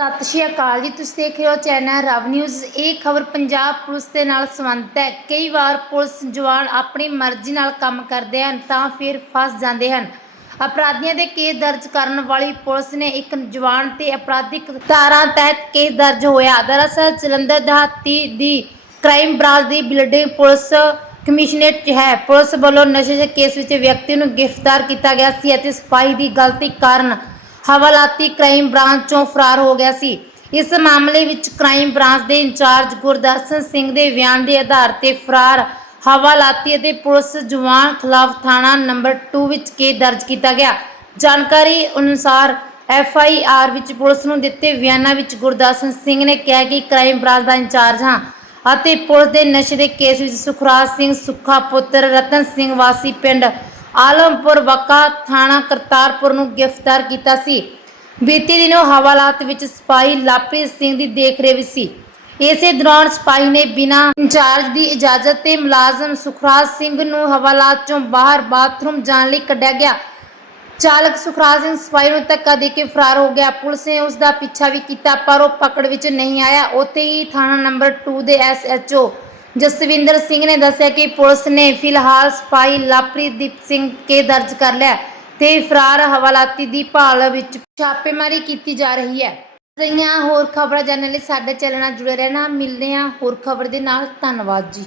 ਸਤਿ ਸ਼੍ਰੀ ਅਕਾਲ ਜੀ। ਤੁਸੀਂ ਦੇਖ ਰਹੇ ਹੋ ਚੈਨਲ ਰਵ ਨਿਊਜ਼। ਇਹ ਖਬਰ ਪੰਜਾਬ ਪੁਲਿਸ ਦੇ ਨਾਲ ਸੰਬੰਧਿਤ ਹੈ। ਕਈ ਵਾਰ ਪੁਲਿਸ ਜਵਾਨ ਆਪਣੀ ਮਰਜ਼ੀ ਨਾਲ ਕੰਮ ਕਰਦੇ ਹਨ, ਤਾਂ ਫਿਰ ਫਸ ਜਾਂਦੇ ਹਨ। ਅਪਰਾਧੀਆਂ ਦੇ ਕੇਸ ਦਰਜ ਕਰਨ ਵਾਲੀ ਪੁਲਿਸ ਨੇ ਇੱਕ ਜਵਾਨ ਤੇ ਅਪਰਾਧਿਕ ਧਾਰਾ ਤਹਿਤ ਕੇਸ ਦਰਜ ਹੋਇਆ। ਦਰਅਸਲ ਜਲੰਧਰ ਦਿਹਾਤੀ ਦੀ ਕ੍ਰਾਈਮ ਬ੍ਰਾਂਚ ਦੀ ਬਿਲਡਿੰਗ ਪੁਲਿਸ ਕਮਿਸ਼ਨਰੇਟ ਹੈ। ਪੁਲਿਸ ਵੱਲੋਂ ਨਸ਼ੇ ਦੇ ਕੇਸ ਵਿੱਚ ਵਿਅਕਤੀ ਨੂੰ ਗ੍ਰਿਫਤਾਰ ਕੀਤਾ ਗਿਆ ਸੀ ਅਤੇ ਸਫ਼ਾਈ ਦੀ ਗਲਤੀ ਕਾਰਨ ਹਵਾਲਾਤੀ ਕ੍ਰਾਈਮ ਬ੍ਰਾਂਚ ਚੋਂ ਫਰਾਰ ਹੋ ਗਿਆ ਸੀ। ਇਸ ਮਾਮਲੇ ਵਿੱਚ ਕ੍ਰਾਈਮ ਬ੍ਰਾਂਚ ਦੇ ਇੰਚਾਰਜ ਗੁਰਦਰਸ਼ਨ ਸਿੰਘ ਦੇ ਬਿਆਨ ਦੇ ਆਧਾਰ ਤੇ ਫਰਾਰ ਹਵਾਲਾਤੀ ਅਤੇ ਪੁਲਿਸ ਜਵਾਨ ਖਿਲਾਫ ਥਾਣਾ ਨੰਬਰ 2 ਵਿੱਚ ਕੇਸ ਦਰਜ ਕੀਤਾ ਗਿਆ। ਜਾਣਕਾਰੀ ਅਨੁਸਾਰ ਐਫ ਆਈ ਆਰ ਵਿੱਚ ਪੁਲਿਸ ਨੂੰ ਦਿੱਤੇ ਬਿਆਨਾਂ ਵਿੱਚ ਗੁਰਦਰਸ਼ਨ ਸਿੰਘ ਨੇ ਕਿਹਾ ਕਿ ਕ੍ਰਾਈਮ ਬ੍ਰਾਂਚ ਦਾ ਇੰਚਾਰਜ ਹਾਂ ਅਤੇ ਪੁਲਿਸ ਦੇ ਨਸ਼ੇ ਦੇ ਕੇਸ ਵਿੱਚ ਸੁਖਰਾਜ ਸਿੰਘ ਸੁੱਖਾ ਪੁੱਤਰ ਰਤਨ ਸਿੰਘ ਵਾਸੀ ਪਿੰਡ ਆਲਮਪੁਰ ਵਕਾ ਥਾਣਾ ਕਰਤਾਰਪੁਰ ਨੂੰ ਗ੍ਰਿਫਤਾਰ ਕੀਤਾ ਸੀ। ਬੀਤੀ ਦਿਨੋਂ ਹਵਾਲਾਤ ਵਿੱਚ ਸਿਪਾਹੀ ਲਾਪ੍ਰੀਤ ਸਿੰਘ ਦੀ ਦੇਖਰੇਖ ਵਿੱਚ ਸੀ। ਇਸੇ ਦੌਰਾਨ ਸਿਪਾਹੀ ਨੇ ਬਿਨਾਂ ਇੰਚਾਰਜ ਦੀ ਇਜਾਜ਼ਤ ਤੇ ਮੁਲਾਜ਼ਮ ਸੁਖਰਾਜ ਸਿੰਘ ਨੂੰ ਹਵਾਲਾਤ ਚੋਂ ਬਾਹਰ ਬਾਥਰੂਮ ਜਾਣ ਲਈ ਕੱਢਿਆ ਗਿਆ। ਚਾਲਕ ਸੁਖਰਾਜ ਸਿੰਘ ਸਿਪਾਹੀ ਨੂੰ ਧੱਕਾ ਦੇ ਕੇ ਫਰਾਰ ਹੋ ਗਿਆ। ਪੁਲਿਸ ਨੇ ਉਸ ਦਾ ਪਿੱਛਾ ਵੀ ਕੀਤਾ, ਪਰ ਉਹ ਪਕੜ ਵਿੱਚ ਨਹੀਂ ਆਇਆ। ਉੱਥੇ ਹੀ ਥਾਣਾ ਨੰਬਰ 2 ਦੇ ਐਸਐਚਓ ਜਸਵਿੰਦਰ ਸਿੰਘ ਨੇ ਦੱਸਿਆ ਕਿ ਪੁਲਿਸ ਨੇ ਫਿਲਹਾਲ ਸਿਪਾਹੀ ਲਾਪ੍ਰੀਤ ਸਿੰਘ ਕੇ ਦਰਜ ਕਰ ਲਿਆ ਤੇ ਫਰਾਰ ਹਵਾਲਾਤੀ ਦੀ ਭਾਲ ਵਿੱਚ ਛਾਪੇਮਾਰੀ ਕੀਤੀ ਜਾ ਰਹੀ ਹੈ। ਅਜਿਹੀਆਂ ਹੋਰ ਖਬਰਾਂ ਜਾਣਨ ਲਈ ਸਾਡੇ ਚੈਨਲ ਨਾਲ ਜੁੜੇ ਰਹਿਣਾ। ਮਿਲਦੇ ਹਾਂ ਹੋਰ ਖਬਰ ਦੇ ਨਾਲ। ਧੰਨਵਾਦ ਜੀ।